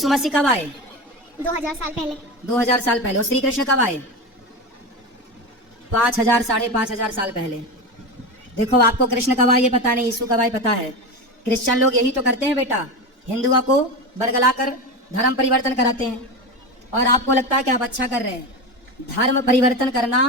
यीशु मसीह कब आए? 2000 साल पहले। 2000 साल पहले। और श्री कृष्ण कब आए? 5000 5,500 साल पहले। देखो आपको कृष्ण कब आए ये पता नहीं, यीशु कब आए पता है। क्रिश्चियन लोग यही तो करते हैं बेटा, हिंदुओं को बरगलाकर धर्म परिवर्तन कराते हैं। और आपको लगता है कि आप अच्छा कर रहे हैं। धर्म परिवर्तन करना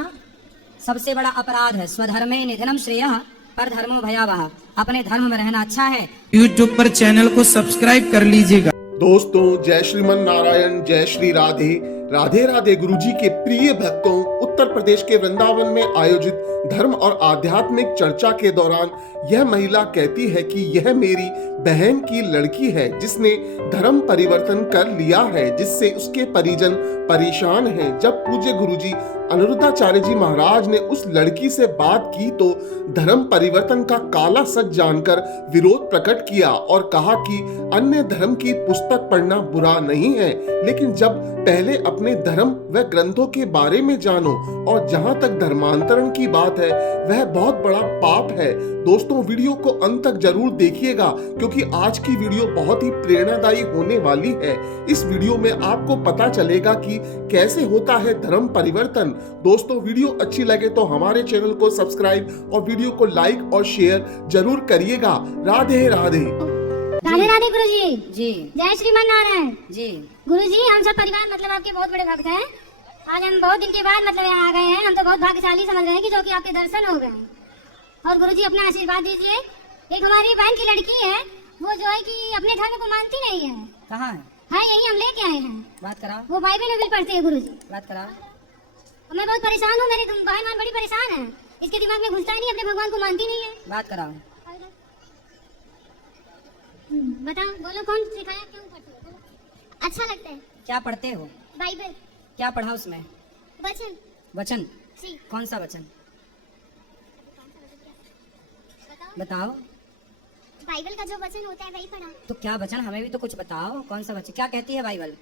सबसे बड़ा अपराध है। स्वधर्मे निधनम श्रेयः पर धर्मो भयावह। अपने धर्म में रहना अच्छा है। YouTube पर चैनल को सब्सक्राइब कर लीजिएगा। दोस्तों, जय श्रीमन नारायण, जय श्री राधे। राधे राधे गुरुजी के प्रिय भक्तों, उत्तर प्रदेश के वृंदावन में आयोजित धर्म और आध्यात्मिक चर्चा के दौरान यह महिला कहती है कि यह मेरी बहन की लड़की है जिसने धर्म परिवर्तन कर लिया है, जिससे उसके परिजन परेशान हैं। जब पूज्य गुरुजी अनिरुद्धाचार्य जी महाराज ने उस लड़की से बात की तो धर्म परिवर्तन का काला सच जानकर विरोध प्रकट किया और कहा कि अन्य धर्म की पुस्तक पढ़ना बुरा नहीं है, लेकिन जब पहले अपने धर्म व ग्रंथों के बारे में जानो। और जहां तक धर्मांतरण की बात है वह बहुत बड़ा पाप है। दोस्तों, वीडियो को अंत तक जरूर देखिएगा क्योंकि आज की वीडियो बहुत ही प्रेरणादायी होने वाली है। इस वीडियो में आपको पता चलेगा कि कैसे होता है धर्म परिवर्तन। दोस्तों, वीडियो अच्छी लगे तो हमारे चैनल को सब्सक्राइब और वीडियो को लाइक और शेयर जरूर करिएगा। राधे राधे। राधे राधे गुरुजी। जी जय श्रीमन नारायण जी। गुरुजी, हम सब परिवार मतलब आपके बहुत बड़े भक्त हैं। आज हम बहुत दिन के बाद मतलब यहाँ आ गए हैं। हम तो बहुत भाग्यशाली समझ रहे हैं कि जो कि आपके दर्शन हो गए हैं। और गुरुजी अपना आशीर्वाद दीजिए। एक हमारी बहन की लड़की है, वो जो है कि अपने धर्म को मानती नहीं है। कहाँ है? हाँ, यही हम लेके आए हैं। बात कराओ। वो बाइबल भी पढ़ती है गुरुजी। बात कराओ। मैं बहुत परेशान हूँ, मेरी बहन बड़ी परेशान है। इसके दिमाग में घुसता ही नहीं, अपने भगवान को मानती नहीं है। बात कराओ। बताओ, बोलो कौन सिखाया, क्यों पढ़ते हो? अच्छा लगता है। क्या पढ़ते हो? बाइबल। क्या पढ़ा उसमें? वचन। वचन? जी। कौन सा वचन? बताओ। बाइबल का जो वचन होता है वही पढ़ा। तो क्या वचन, हमें भी तो कुछ बताओ। कौन सा वचन, क्या कहती है बाइबल?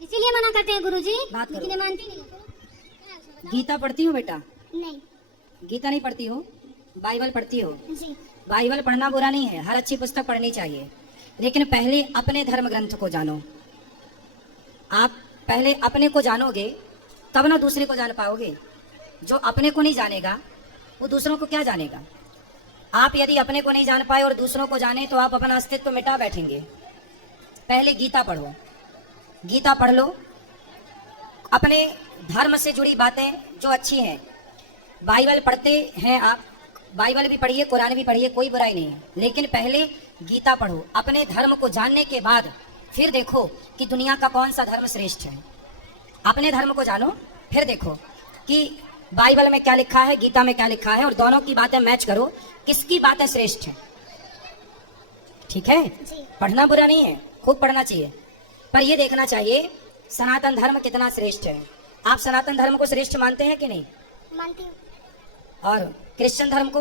इसीलिए मना करते हैं गुरुजी। बात करो। लेकिन ये मानती नहीं है। गीता पढ़ती हो बेटा? नहीं। गीता नहीं पढ़ती हो, बाइबल पढ़ती हो। जी। बाइबल पढ़ना बुरा नहीं है, हर अच्छी पुस्तक पढ़नी चाहिए, लेकिन पहले अपने धर्म ग्रंथ को जानो। आप पहले अपने को जानोगे तब ना दूसरे को जान पाओगे। जो अपने को नहीं जानेगा वो दूसरों को क्या जानेगा। आप यदि अपने को नहीं जान पाए और दूसरों को जाने तो आप अपना अस्तित्व मिटा बैठेंगे। पहले गीता पढ़ो, गीता पढ़ लो, अपने धर्म से जुड़ी बातें जो अच्छी हैं। बाइबल पढ़ते हैं आप, बाइबल भी पढ़िए, कुरान भी पढ़िए, कोई बुराई नहीं है, लेकिन पहले गीता पढ़ो। अपने धर्म को जानने के बाद फिर देखो कि दुनिया का कौन सा धर्म श्रेष्ठ है। अपने धर्म को जानो, फिर देखो कि बाइबल में क्या लिखा है, गीता में क्या लिखा है, और दोनों की बातें मैच करो, किसकी बातें श्रेष्ठ है। ठीक है? पढ़ना बुरा नहीं है, खूब पढ़ना चाहिए, पर यह देखना चाहिए सनातन धर्म कितना श्रेष्ठ है। आप सनातन धर्म को श्रेष्ठ मानते हैं कि नहीं? मानती हूँ। और क्रिश्चियन धर्म को?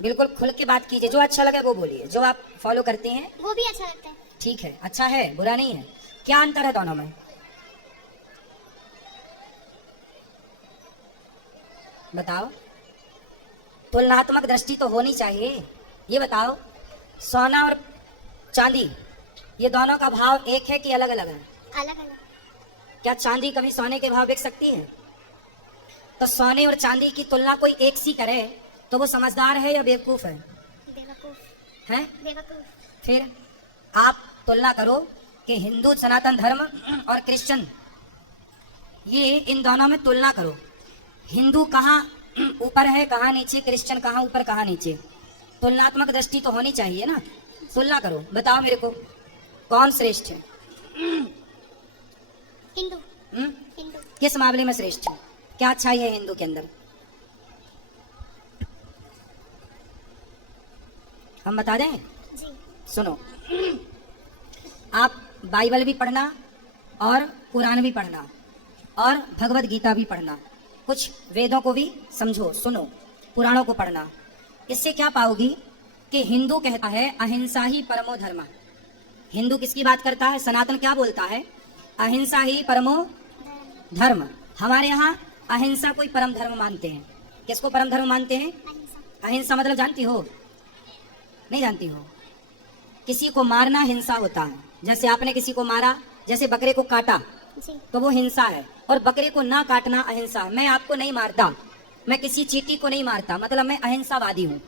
बिल्कुल खुल के बात कीजिए, जो अच्छा लगे वो बोलिए। जो आप फॉलो करते हैं वो भी अच्छा लगता है। ठीक है, अच्छा है, बुरा नहीं है। क्या अंतर है दोनों में? बताओ। तुलनात्मक दृष्टि तो होनी चाहिए। ये बताओ, सोना और चांदी, ये दोनों का भाव एक है कि अलग अलग है? अलग अलग। क्या चांदी कभी सोने के भाव बिक सकती है? तो सोने और चांदी की तुलना कोई एक सी करे तो वो समझदार है या बेवकूफ है? बेवकूफ है? बेवकूफ। फिर आप तुलना करो कि हिंदू सनातन धर्म और क्रिश्चियन, ये इन दोनों में तुलना करो। हिंदू कहाँ ऊपर है, कहाँ नीचे, क्रिश्चियन कहाँ ऊपर कहाँ नीचे। तुलनात्मक दृष्टि तो होनी चाहिए ना। तुलना करो, बताओ मेरे को कौन श्रेष्ठ है। हिंदू। हिंदू। किस मामले में श्रेष्ठ है? क्या अच्छाई है हिंदू के अंदर? हम बता दें? जी। सुनो, आप बाइबल भी पढ़ना और कुरान भी पढ़ना और भगवत गीता भी पढ़ना, कुछ वेदों को भी समझो, सुनो, पुराणों को पढ़ना। इससे क्या पाओगी कि हिंदू कहता है अहिंसा ही परमो धर्म। हिंदू किसकी बात करता है? सनातन क्या बोलता है? अहिंसा ही परमो धर्म। हमारे यहाँ अहिंसा को ही परम धर्म मानते हैं। किसको परम धर्म मानते हैं? अहिंसा मतलब जानती हो? नहीं जानती हो? किसी को मारना हिंसा होता है। जैसे आपने किसी को मारा, जैसे बकरे को काटा जी तो वो हिंसा है, और बकरे को ना काटना अहिंसा है। मैं आपको नहीं मारता, मैं किसी चींटी को नहीं मारता, मतलब मैं अहिंसावादी हूँ।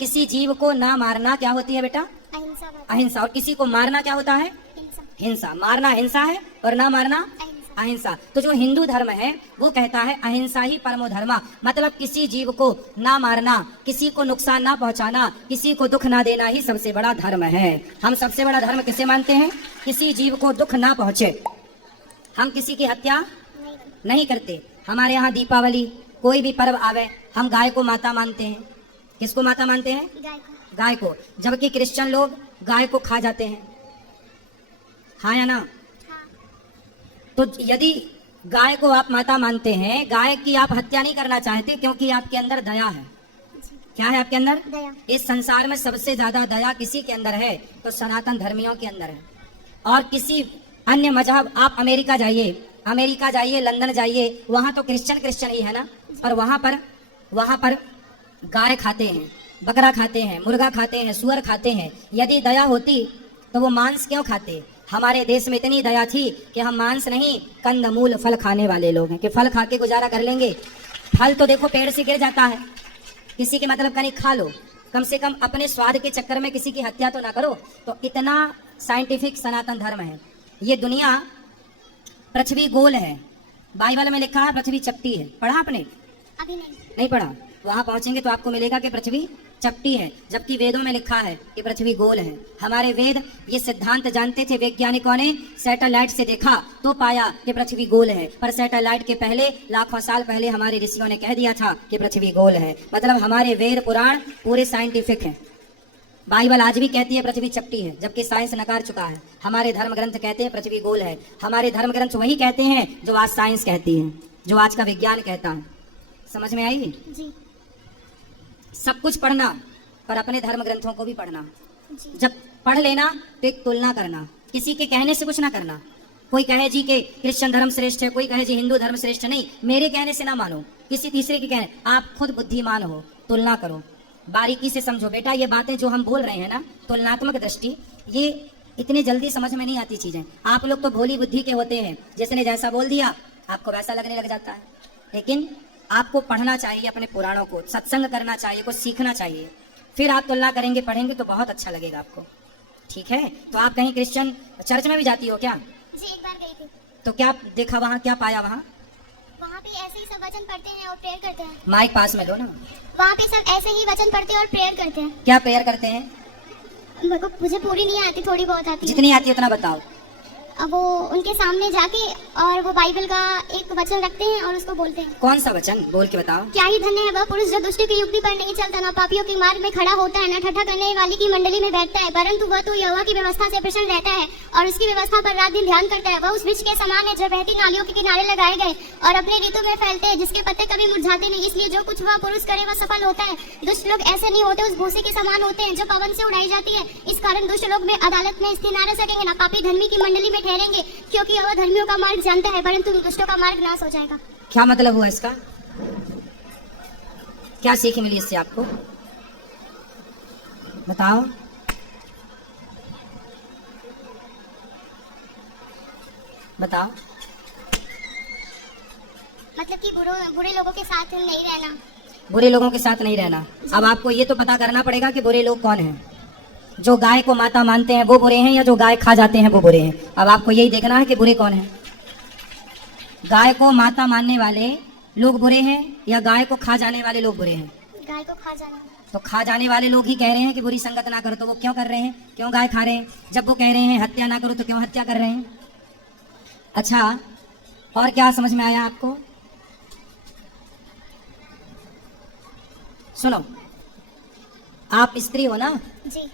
किसी जीव को ना मारना क्या होती है बेटा? अहिंसा अहिंसा। और किसी को मारना क्या होता है? हिंसा हिंसा। मारना हिंसा है और ना मारना अहिंसा अहिंसा। तो जो हिंदू धर्म है वो कहता है अहिंसा ही परमो धर्मा, मतलब किसी जीव को ना मारना, किसी को नुकसान ना पहुंचाना, किसी को दुख ना देना ही सबसे बड़ा धर्म है। हम सबसे बड़ा धर्म किसे मानते हैं? किसी जीव को दुख ना पहुंचे। हम किसी की हत्या नहीं करते। हमारे यहाँ दीपावली कोई भी पर्व आवे हम गाय को माता मानते हैं। किसको माता मानते हैं? गाय को। गाय को। जबकि क्रिश्चियन लोग गाय को खा जाते हैं, हाँ या ना? हाँ तो यदि गाय को आप माता मानते हैं, गाय की आप हत्या नहीं करना चाहते क्योंकि आपके अंदर दया है। जी क्या है आपके अंदर? दया। इस संसार में सबसे ज्यादा दया किसी के अंदर है? तो सनातन धर्मियों के अंदर है। और किसी अन्य मजहब, आप अमेरिका जाइए, लंदन जाइए, वहां तो क्रिश्चियन ही है ना, और वहां पर गाय खाते हैं, बकरा खाते हैं, मुर्गा खाते हैं, सुअर खाते हैं। यदि दया होती तो वो मांस क्यों खाते? हमारे देश में इतनी दया थी कि हम मांस नहीं, कंदमूल फल खाने वाले लोग हैं कि फल खा के गुजारा कर लेंगे। फल तो देखो पेड़ से गिर जाता है, किसी के मतलब का नहीं, खा लो, कम से कम अपने स्वाद के चक्कर में किसी की हत्या तो ना करो। तो इतना साइंटिफिक सनातन धर्म है। ये दुनिया, पृथ्वी गोल है, बाइबल में लिखा है पृथ्वी चपटी है। पढ़ा आपने? अभी नहीं पढ़ा। वहां पहुंचेंगे तो आपको मिलेगा कि पृथ्वी चपटी है, जबकि वेदों में लिखा है कि पृथ्वी गोल है। हमारे वेद ये सिद्धांत जानते थे। वैज्ञानिकों ने सैटेलाइट से देखा तो पाया कि पृथ्वी गोल है, पर सैटेलाइट के पहले लाखों साल पहले हमारे ऋषियों ने कह दिया था कि पृथ्वी गोल है। मतलब हमारे वेद पुराण पूरे साइंटिफिक हैं। बाइबल आज भी कहती है पृथ्वी चपटी है, जबकि साइंस नकार चुका है। हमारे धर्म ग्रंथ कहते हैं पृथ्वी गोल है। हमारे धर्म ग्रंथ वही कहते हैं जो आज साइंस कहती है, जो आज का विज्ञान कहता है। समझ में आई? जी सब कुछ पढ़ना, पर अपने धर्म ग्रंथों को भी पढ़ना। जी जब पढ़ लेना तो एक तुलना करना, किसी के कहने से कुछ ना करना। कोई कहे जी कि क्रिश्चियन धर्म श्रेष्ठ है, कोई कहे जी हिंदू धर्म श्रेष्ठ है, नहीं, मेरे कहने से ना मानो, किसी तीसरे के कहने। आप खुद बुद्धिमान हो, तुलना करो, बारीकी से समझो। बेटा ये बातें जो हम बोल रहे हैं ना, तुलनात्मक दृष्टि, ये इतनी जल्दी समझ में नहीं आती चीजें। आप लोग तो भोली बुद्धि के होते हैं, जिसने जैसा बोल दिया आपको वैसा लगने लग जाता है। लेकिन आपको पढ़ना चाहिए अपने पुराणों को, सत्संग करना चाहिए, कुछ सीखना चाहिए, फिर आप तुलना करेंगे, पढ़ेंगे तो बहुत अच्छा लगेगा आपको। ठीक है? तो आप कहीं क्रिश्चियन चर्च में भी जाती हो क्या? जी एक बार गई थी। तो क्या देखा वहाँ, क्या पाया वहाँ? वहाँ पे ऐसे ही सब वचन पढ़ते हैं और प्रेयर करते हैं। माइक पास में लो ना। वहाँ पे सब ऐसे ही वचन पढ़ते हैं और प्रेयर करते हैं। क्या प्रेयर करते हैं? मुझे पूरी नहीं आती, थोड़ी बहुत आती है। जितनी आती है उतना बताओ। अब वो उनके सामने जाके और वो बाइबल का एक वचन रखते हैं और उसको बोलते हैं। कौन सा वचन बोल के बताओ। क्या ही धन्य है वह पुरुष जो दुष्ट की युक्ति पर नहीं चलता, न पापियों के मार्ग में खड़ा होता है, न ठट्ठा करने वाली की मंडली में बैठता है, परंतु वह तो यहोवा की व्यवस्था से प्रसन्न रहता है और उसकी व्यवस्था पर रात दिन ध्यान करता है। वह उस वृक्ष के समान है जो बहती नालियों के किनारे लगाए गए और अपने ऋतु में फैलते हैं, जिसके पत्ते कभी मुरझाते नहीं। इसलिए जो कुछ वह पुरुष करे वह सफल होता है। दुष्ट लोग ऐसे नहीं होते, उस भूसे के समान होते हैं जो पवन से उड़ाई जाती है। इस कारण दुष्ट लोग में अदालत में स्थिर न रह सकेंगे, न पापी धर्मी की मंडली में ठहरेंगे, क्योंकि वह धर्मियों का मार्ग जानता है, परंतु दुष्टों का मार्ग नाश हो जाएगा। क्या मतलब हुआ इसका? क्या सीख मिली इससे आपको? बताओ। बताओ। मतलब कि बुरे लोगों के साथ नहीं रहना। बुरे लोगों के साथ नहीं रहना। अब आपको ये तो पता करना पड़ेगा कि बुरे लोग कौन हैं। जो गाय को माता मानते हैं वो बुरे हैं, या जो गाय खा जाते हैं वो बुरे हैं। अब आपको यही देखना है कि बुरे कौन हैं। गाय को माता मानने वाले लोग बुरे हैं या गाय को खा जाने वाले लोग बुरे हैं? गाय को खा जाना। तो खा जाने वाले लोग ही कह रहे हैं कि बुरी संगत ना करो, तो वो क्यों कर रहे हैं? क्यों गाय खा रहे हैं? जब वो कह रहे हैं हत्या ना करो तो क्यों हत्या कर रहे हैं? अच्छा, और क्या समझ में आया आपको? सुनो, आप स्त्री हो ना, जी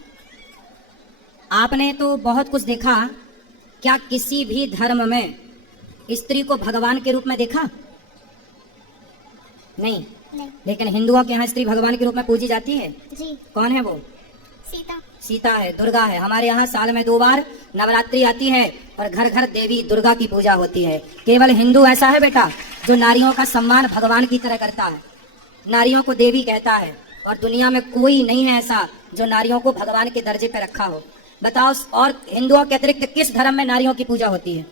आपने तो बहुत कुछ देखा। क्या किसी भी धर्म में स्त्री को भगवान के रूप में देखा? नहीं। नहीं। लेकिन हिंदुओं के यहाँ स्त्री भगवान के रूप में पूजी जाती है। जी। कौन है वो? सीता। सीता है, दुर्गा है। हमारे यहाँ साल में 2 बार नवरात्रि आती है और घर घर देवी दुर्गा की पूजा होती है। केवल हिंदू ऐसा है बेटा जो नारियों का सम्मान भगवान की तरह करता है, नारियों को देवी कहता है, और दुनिया में कोई नहीं है ऐसा जो नारियों को भगवान के दर्जे पे रखा हो। बताओ, और हिंदुओं के अतिरिक्त किस धर्म में नारियों की पूजा होती है?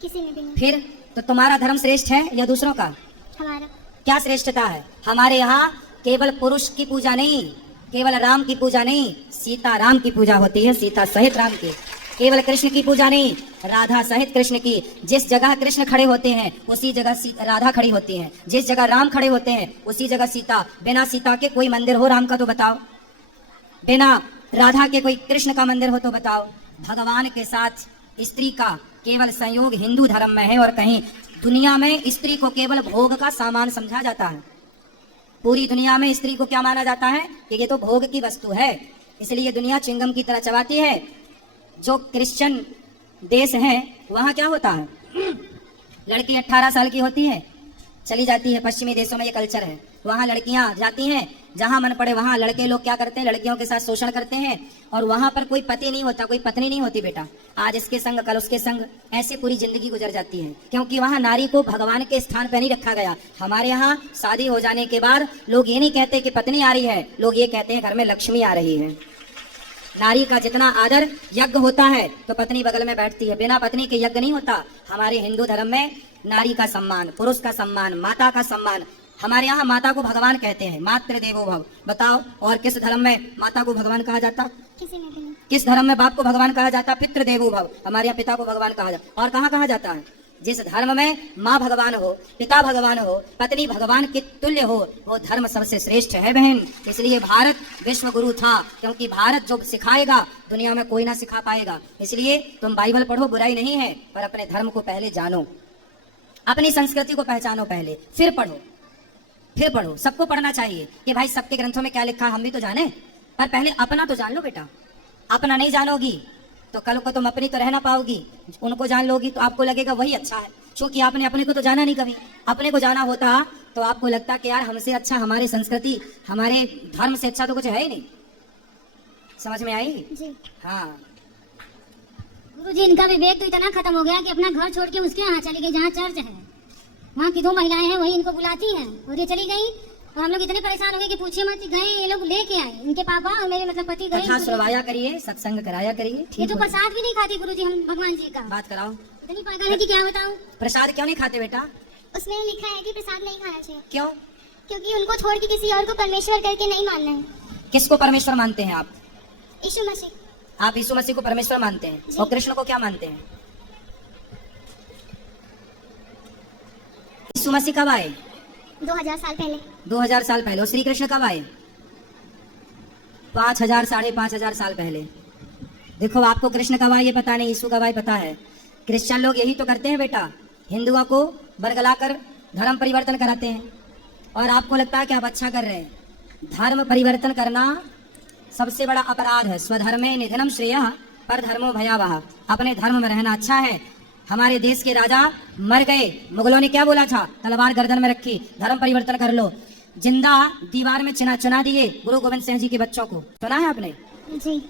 किसी में भी नहीं। फिर तो तुम्हारा धर्म श्रेष्ठ है या दूसरों का? हमारा क्या श्रेष्ठता है? हमारे यहाँ केवल पुरुष की पूजा नहीं, केवल राम की पूजा नहीं, सीता राम की पूजा होती है, सीता सहित राम की। केवल कृष्ण की पूजा नहीं, राधा सहित कृष्ण की। जिस जगह कृष्ण खड़े होते हैं उसी जगह राधा खड़ी होती है, जिस जगह राम खड़े होते हैं उसी जगह सीता। बिना सीता के कोई मंदिर हो राम का तो बताओ, बिना राधा के कोई कृष्ण का मंदिर हो तो बताओ। भगवान के साथ स्त्री का केवल संयोग हिंदू धर्म में है, और कहीं दुनिया में स्त्री को केवल भोग का सामान समझा जाता है। पूरी दुनिया में स्त्री को क्या माना जाता है कि ये तो भोग की वस्तु है, इसलिए दुनिया चिंगम की तरह चबाती है। जो क्रिश्चियन देश हैं वहाँ क्या होता है, लड़की 18 साल की होती है, चली जाती है। पश्चिमी देशों में ये कल्चर है, वहाँ लड़कियाँ जाती हैं जहाँ मन पड़े वहाँ। लड़के लोग क्या करते हैं, लड़कियों के साथ शोषण करते हैं, और वहाँ पर कोई पति नहीं होता, कोई पत्नी नहीं होती बेटा। आज इसके संग कल उसके संग, ऐसे पूरी जिंदगी गुजर जाती है, क्योंकि वहाँ नारी को भगवान के स्थान पर नहीं रखा गया। हमारे यहाँ शादी हो जाने के बाद लोग ये नहीं कहते कि पत्नी आ रही है, लोग ये कहते हैं घर में लक्ष्मी आ रही है। नारी का जितना आदर यज्ञ होता है तो पत्नी बगल में बैठती है, बिना पत्नी के यज्ञ नहीं होता। हमारे हिंदू धर्म में नारी का सम्मान, पुरुष का सम्मान, माता का सम्मान। हमारे यहाँ माता को भगवान कहते हैं, मातृ देवो भव। बताओ, और किस धर्म में माता को भगवान कहा जाता? किसी में भी नहीं। किस धर्म में बाप को भगवान कहा जाता? पितृ देवो भव। हमारे यहाँ पिता को भगवान कहा जाता। और कहाँ कहा जाता है? जिस धर्म में माँ भगवान हो, पिता भगवान हो, पत्नी भगवान के तुल्य हो, वो धर्म सबसे श्रेष्ठ है बहन। इसलिए भारत विश्व गुरु था, क्योंकि भारत जो सिखाएगा दुनिया में कोई ना सिखा पाएगा। इसलिए तुम बाइबल पढ़ो, बुराई नहीं है, पर अपने धर्म को पहले जानो, अपनी संस्कृति को पहचानो पहले, फिर पढ़ो, फिर पढ़ो। सबको पढ़ना चाहिए कि भाई सबके ग्रंथों में क्या लिखा हम भी तो जाने, पर पहले अपना तो जान लो बेटा। अपना नहीं जानोगी तो कल को तुम अपनी तो रह ना पाओगी, उनको जान लोगी तो आपको लगेगा वही अच्छा है, क्योंकि आपने अपने को तो जाना नहीं कभी। अपने को जाना होता तो आपको लगता कि यार हमसे अच्छा, हमारी संस्कृति, हमारे धर्म से अच्छा तो कुछ है ही नहीं। समझ में आई? जी। हाँ। गुरुजी, इनका विवेक तो इतना खत्म हो गया कि अपना घर छोड़ के उसके यहाँ चली गई जहाँ चर्च है। वहाँ की 2 महिलाएं हैं, वही इनको बुलाती हैं, और ये चली गई। और हम लोग इतने परेशान हो गए कि पूछिए मत। गए ये लोग लेके आए, इनके पापा और मेरे मतलब पति गए। कथा सुनवाया करिए, सत्संग कराया करिए। ये तो प्रसाद भी नहीं खाती गुरुजी हम भगवान जी का। बात कराओ। इतनी पागल है कि क्या बताऊं। प्रसाद क्यों नहीं खाते बेटा? उसमें लिखा है कि प्रसाद नहीं खाना चाहिए। क्यों? क्योंकि उनको छोड़ के किसी और को परमेश्वर करके नहीं मानना है। किसको परमेश्वर मानते हैं आप? यीशु मसीह। आप यीशु मसीह को परमेश्वर मानते हैं, और कृष्ण को क्या मानते हैं? यीशु मसीह कब आए? 2000 साल पहले। 2000 साल पहले। और श्री कृष्ण कब आए? 5000 5,500 साल पहले। देखो, आपको कृष्ण कब आए ये पता नहीं, यीशु कब आए पता है। क्रिश्चियन लोग यही तो करते हैं बेटा, हिंदुओं को बरगलाकर धर्म परिवर्तन कराते हैं, और आपको लगता है कि आप अच्छा कर रहे हैं। धर्म परिवर्तन करना सबसे बड़ा अपराध है। स्वधर्मे निधनम श्रेयः परधर्मो भयावह। अपने धर्म में रहना अच्छा है। हमारे देश के राजा मर गए, मुगलों ने क्या बोला था? तलवार गर्दन में रखी, धर्म परिवर्तन कर लो। जिंदा दीवार में चुना दिए गुरु गोविंद सिंह जी के बच्चों को, सुना है आपने? जी।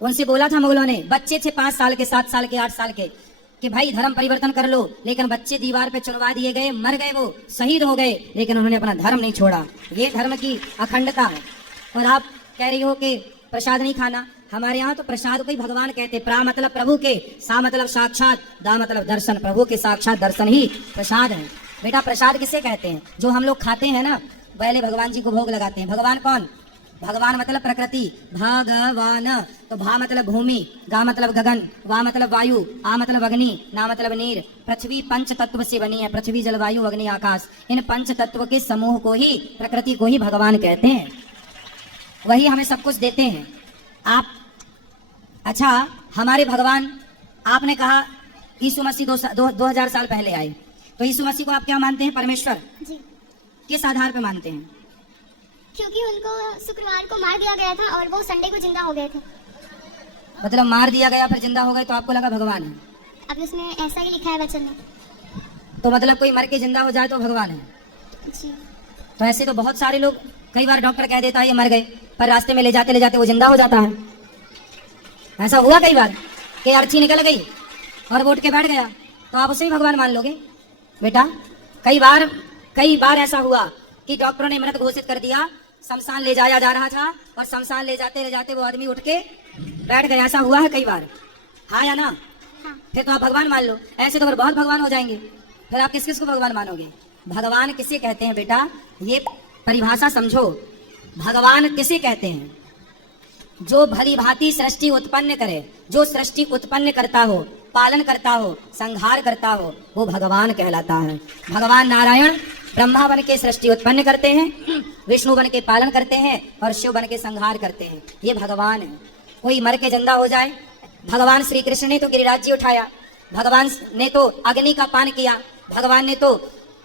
उनसे बोला था मुगलों ने, बच्चे थे 5 साल के, 7 साल के, 8 साल के, कि भाई धर्म परिवर्तन कर लो। लेकिन बच्चे दीवार पे चुनवा दिए गए, मर गए, वो शहीद हो गए, लेकिन उन्होंने अपना धर्म नहीं छोड़ा। ये धर्म की अखंडता है। और आप कह रही हो कि प्रसाद नहीं खाना। हमारे यहाँ तो प्रसाद को ही भगवान कहते। प्रा मतलब प्रभु के, सा मतलब साक्षात, दा मतलब दर्शन। प्रभु के साक्षात दर्शन ही प्रसाद है बेटा। प्रसाद किसे कहते हैं? जो हम लोग खाते हैं ना, पहले भगवान जी को भोग लगाते हैं। भगवान कौन? भगवान मतलब प्रकृति, भगवान। तो भा मतलब भूमि, गा मतलब गगन, वा मतलब वायु, आ मतलब अग्नि, ना मतलब नीर। पृथ्वी 5 तत्व से बनी है, पृथ्वी जल वायु अग्नि आकाश। इन 5 तत्व के समूह को ही, प्रकृति को ही भगवान कहते हैं। वही हमें सब कुछ देते हैं। आप अच्छा, हमारे भगवान, आपने कहा यीशु मसीह 2000 साल पहले आए, तो यीशु मसीह को आप क्या मानते हैं? परमेश्वर। जी। किस आधार पे मानते हैं? क्योंकि उनको शुक्रवार को मार दिया गया था और वो संडे को जिंदा हो गए थे। मतलब मार दिया गया फिर जिंदा हो गए, तो आपको लगा भगवान है? अब इसमें ऐसा ही लिखा है वचन में। तो मतलब कोई मर के जिंदा हो जाए तो भगवान है? जी। तो ऐसे तो बहुत सारे लोग, कई बार डॉक्टर कह देता है ये मर गए, पर रास्ते में ले जाते वो जिंदा हो जाता है। ऐसा हुआ कई बार कि अर्थी निकल गई और वो उठ के बैठ गया, तो आप उसे भी भगवान मान लोगे बेटा? कई बार ऐसा हुआ कि डॉक्टरों ने मृत घोषित कर दिया, शमशान ले जाया जा रहा था और शमशान ले जाते वो आदमी उठ के बैठ गया। ऐसा हुआ है कई बार, हाँ या ना? हाँ। फिर तो आप भगवान मान लो। ऐसे तो फिर बहुत भगवान हो जाएंगे। फिर आप किस किस को भगवान मानोगे? भगवान किसे कहते हैं बेटा, ये परिभाषा समझो। भगवान किसे कहते हैं? जो भली भांति सृष्टि उत्पन्न करे, जो सृष्टि उत्पन्न करता हो, पालन करता हो, संहार करता हो, वो भगवान कहलाता है। भगवान नारायण ब्रह्मा बन के सृष्टि उत्पन्न करते हैं, विष्णु बन के पालन करते हैं और शिव बन के संहार करते हैं। ये भगवान है। कोई मर के जिंदा हो जाए, भगवान श्री कृष्ण ने तो गिरिराज उठाया, भगवान ने तो अग्नि का पान किया, भगवान ने तो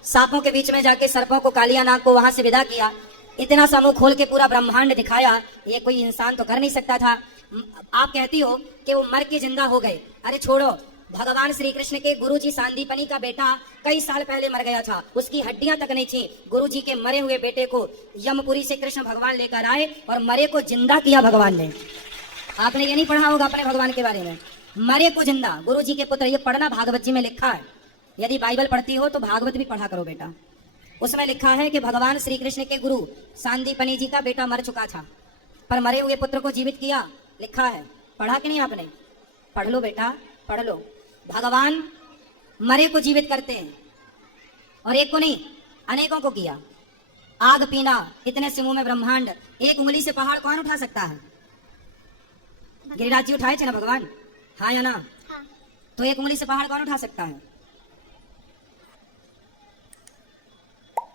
सांपों के बीच में जाके सर्पों को, कालिया नाग को वहां से विदा किया। इतना समूह खोल के पूरा ब्रह्मांड दिखाया, ये कोई इंसान तो कर नहीं सकता था। आप कहती हो कि वो मर के जिंदा हो गए। अरे छोड़ो, भगवान श्री कृष्ण के गुरुजी सांदीपनी का बेटा कई साल पहले मर गया था, उसकी हड्डियां तक नहीं थी। गुरुजी के मरे हुए बेटे को यमपुरी से कृष्ण भगवान लेकर आए और मरे को जिंदा किया भगवान ने। आपने ये नहीं पढ़ा होगा अपने भगवान के बारे में, मरे को जिंदा, गुरुजी के पुत्र। ये पढ़ना, भागवत जी में लिखा है। यदि बाइबल पढ़ती हो तो भागवत भी पढ़ा करो बेटा। उसमें लिखा है कि भगवान श्री कृष्ण के गुरु सांदीपनी जी का बेटा मर चुका था, पर मरे हुए पुत्र को जीवित किया। लिखा है, पढ़ा कि नहीं आपने? पढ़ लो बेटा, पढ़ लो। भगवान मरे को जीवित करते हैं, और एक को नहीं, अनेकों को किया। आग पीना, इतने सिंहों में ब्रह्मांड, एक उंगली से पहाड़ कौन उठा सकता है? गिरिराज जी उठाए थे ना भगवान, हाँ या ना? हाँ। तो एक उंगली से पहाड़ कौन उठा सकता है?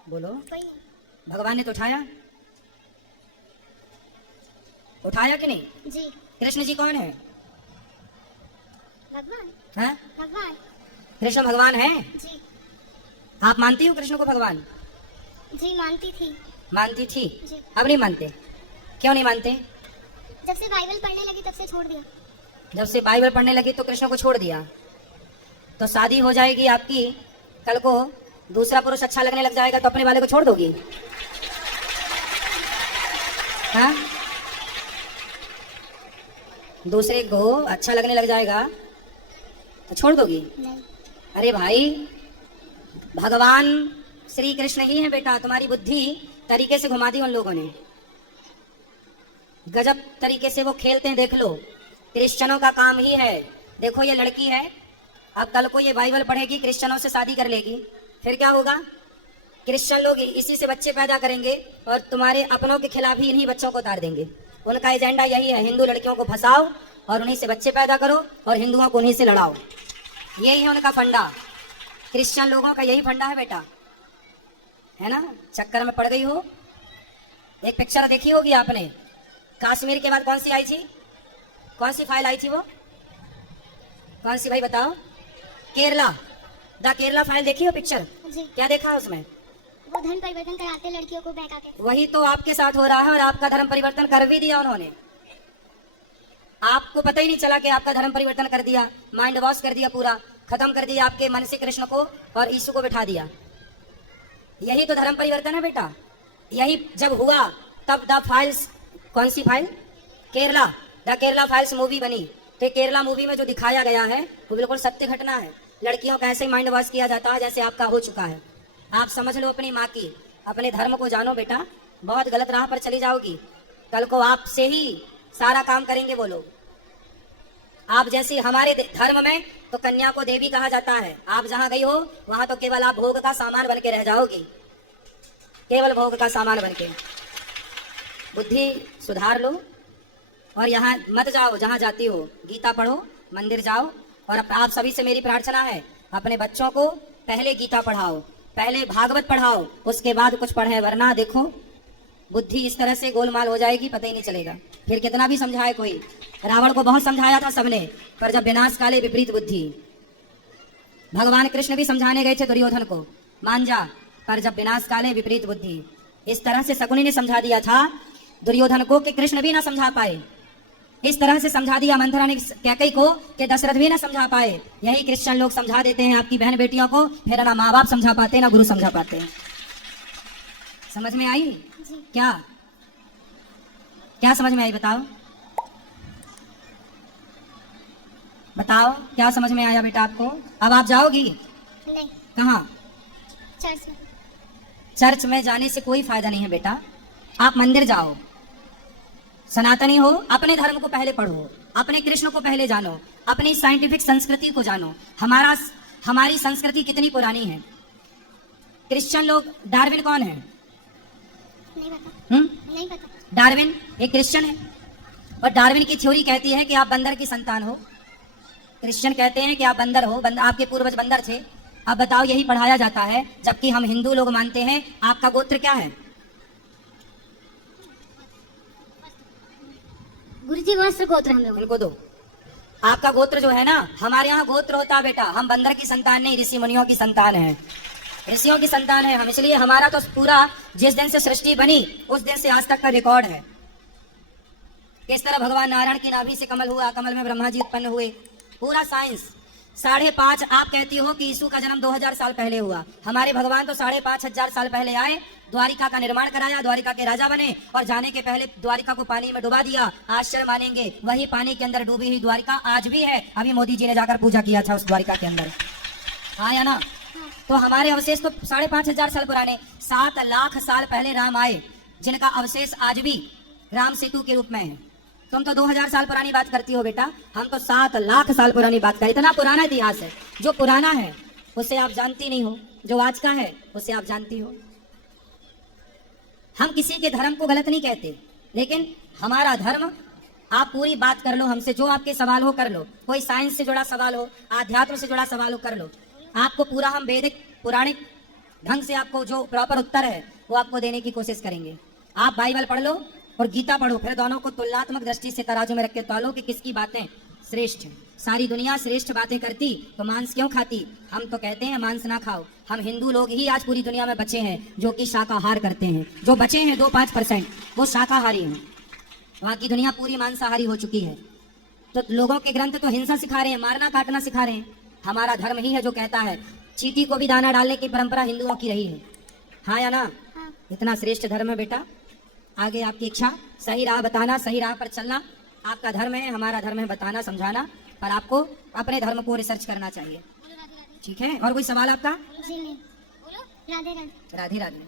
बोलो। कोई नहीं। भगवान ने तो उठाया, उठाया कि नहीं? जी। कृष्ण जी कौन है? भगवान। हैं? भगवान। कृष्ण भगवान है? जी। आप मानती हो कृष्ण को भगवान? जी मानती थी। मानती थी, जी। अब नहीं मानते? क्यों नहीं मानते? जब से बाइबल पढ़ने लगी तब से छोड़ दिया। जब से बाइबल पढ़ने लगी तो कृष्ण को छोड़ दिया। तो शादी हो जाएगी आपकी, कल को दूसरा पुरुष अच्छा लगने लग जाएगा तो अपने वाले को छोड़ दोगी? हाँ? दूसरे को अच्छा लगने लग जाएगा तो छोड़ दोगी? नहीं। अरे भाई, भगवान श्री कृष्ण ही है बेटा। तुम्हारी बुद्धि तरीके से घुमा दी उन लोगों ने, गजब तरीके से वो खेलते हैं। देख लो, क्रिश्चियनों का काम ही है। देखो ये लड़की है, अब कल को ये बाइबल पढ़ेगी, क्रिश्चियनों से शादी कर लेगी, फिर क्या होगा? क्रिश्चियन लोग इसी से बच्चे पैदा करेंगे और तुम्हारे अपनों के खिलाफ ही इन्हीं बच्चों को उतार देंगे। उनका एजेंडा यही है, हिंदू लड़कियों को फंसाओ और उन्हीं से बच्चे पैदा करो और हिंदुओं को उन्हीं से लड़ाओ। यही है उनका फंडा। क्रिश्चियन लोगों का यही फंडा है बेटा, है ना? चक्कर में पड़ गई हो। एक पिक्चर देखी होगी आपने, कश्मीर के बाद कौन सी आई थी? कौन सी फाइल आई थी? वो कौन सी भाई बताओ? केरला, द केरला फाइल देखी हो पिक्चर? जी। क्या देखा उसमें? वो धर्म परिवर्तन कराते लड़कियों को बहका के। वही तो आपके साथ हो रहा है और आपका धर्म परिवर्तन कर भी दिया उन्होंने। आपको पता ही नहीं चला कि आपका धर्म परिवर्तन कर दिया, माइंड वॉश कर दिया, पूरा खत्म कर दिया आपके मन से कृष्ण को और यीशु को बिठा दिया। यही तो धर्म परिवर्तन है बेटा। यही जब हुआ तब द फाइल्स, कौन सी file? Kerala, the Kerala files movie बनी। तो केरला मूवी में जो दिखाया गया है वो बिल्कुल सत्य घटना है। लड़कियों का ऐसे ही माइंड वॉश किया जाता है जैसे आपका हो चुका है। आप समझ लो अपनी माँ की, अपने धर्म को जानो बेटा, बहुत गलत राह पर चली जाओगी। कल को आपसे ही सारा काम करेंगे वो लोग। आप जैसी हमारे धर्म में तो कन्या को देवी कहा जाता है। आप जहां गई हो वहां तो केवल आप भोग का सामान बन के रह जाओगी, केवल भोग का सामान बन के। बुद्धि सुधार लो और यहाँ मत जाओ। जहां जाती हो गीता पढ़ो, मंदिर जाओ। और आप सभी से मेरी प्रार्थना है, अपने बच्चों को पहले गीता पढ़ाओ, पहले भागवत पढ़ाओ, उसके बाद कुछ पढ़े, वरना देखो बुद्धि इस तरह से गोलमाल हो जाएगी, पता ही नहीं चलेगा। फिर कितना भी समझाए कोई, रावण को बहुत समझाया था सबने, पर जब विनाश काले विपरीत बुद्धि। भगवान कृष्ण भी समझाने गए थे दुर्योधन को, मान जा, पर जब विनाश काले विपरीत बुद्धि। इस तरह से शकुनी ने समझा दिया था दुर्योधन को कि कृष्ण भी ना समझा पाए। इस तरह से समझा दिया मंथरा ने कैकई को कि दशरथ भी ना समझा पाए। यही क्रिश्चियन लोग समझा देते हैं आपकी बहन बेटियों को, फिर ना माँ बाप समझा पाते ना गुरु समझा पाते हैं। समझ में आई? क्या क्या समझ में आई? बताओ बताओ, क्या समझ में आया बेटा आपको? अब आप जाओगी? नहीं। कहाँ? चर्च में। चर्च में जाने से कोई फायदा नहीं है बेटा। आप मंदिर जाओ, सनातनी हो, अपने धर्म को पहले पढ़ो, अपने कृष्ण को पहले जानो, अपनी साइंटिफिक संस्कृति को जानो। हमारी संस्कृति कितनी पुरानी है। क्रिश्चियन लोग, डार्विन कौन है? नहीं पता, नहीं पता। डार्विन एक क्रिश्चियन है और डार्विन की थ्योरी कहती है कि आप बंदर की संतान हो। क्रिश्चियन कहते हैं कि आप बंदर हो, आपके पूर्वज बंदर थे। अब बताओ, यही पढ़ाया जाता है, जबकि हम हिंदू लोग मानते हैं आपका गोत्र क्या है? गुरुजी वस्त्र गोत्र हम लोग। उनको दो। आपका गोत्र जो है ना, हमारे यहाँ गोत्र होता है बेटा, हम बंदर की संतान नहीं, ऋषि मुनियों की संतान है, ऋषियों की संतान है हम। इसलिए हमारा तो पूरा, जिस दिन से सृष्टि बनी उस दिन से आज तक का रिकॉर्ड है। किस तरह भगवान नारायण की नाभि से कमल हुआ, कमल में ब्रह्मा जी उत्पन्न हुए, पूरा साइंस। 5.5 आप कहती हो कि यीशु का जन्म 2000 साल पहले हुआ, हमारे भगवान तो 5,500 साल पहले आए, द्वारिका का निर्माण कराया, द्वारिका के राजा बने और जाने के पहले द्वारिका को पानी में डुबा दिया। आश्चर्य मानेंगे, वही पानी के अंदर डूबी हुई द्वारिका आज भी है। अभी मोदी जी ने जाकर पूजा किया था उस द्वारिका के अंदर, हाँ या ना? तो हमारे अवशेष तो 5,500 साल पुराने। 7 लाख साल पहले राम आए, जिनका अवशेष आज भी राम सेतु के रूप में है। तुम तो 2000 साल पुरानी बात करती हो बेटा, हम तो 7 लाख साल पुरानी बात करें। इतना पुराना इतिहास है। जो पुराना है उसे आप जानती नहीं हो, जो आज का है उसे आप जानती हो। हम किसी के धर्म को गलत नहीं कहते, लेकिन हमारा धर्म, आप पूरी बात कर लो हमसे, जो आपके सवाल हो कर लो। कोई साइंस से जुड़ा सवाल हो, आध्यात्म से जुड़ा सवाल हो, कर लो। आपको पूरा हम वैदिक पुराणिक ढंग से आपको जो प्रॉपर उत्तर है वो आपको देने की कोशिश करेंगे। आप बाइबल पढ़ लो और गीता पढ़ो, फिर दोनों को तुलनात्मक दृष्टि से तराजू में रख के तौलो कि किसकी बातें श्रेष्ठ है। सारी दुनिया श्रेष्ठ बातें करती तो मांस क्यों खाती? हम तो कहते हैं मांस ना खाओ। हम हिंदू लोग ही आज पूरी दुनिया में बचे हैं जो कि शाकाहार करते हैं। जो बचे हैं 2-5% वो शाकाहारी हैं, बाकी दुनिया पूरी मांसाहारी हो चुकी है। तो लोगों के ग्रंथ तो हिंसा सिखा रहे हैं, मारना काटना सिखा रहे हैं। हमारा धर्म ही है जो कहता है चींटी को भी दाना डालने की परंपरा हिंदुओं की रही है, हाँ या ना? हाँ। इतना श्रेष्ठ धर्म है बेटा। आगे आपकी इच्छा, सही राह बताना, सही राह पर चलना आपका धर्म है, हमारा धर्म है बताना समझाना। पर आपको अपने धर्म को रिसर्च करना चाहिए, ठीक है? और कोई सवाल आपका? जी नहीं। बोलो राधे राधे। राधे राधे।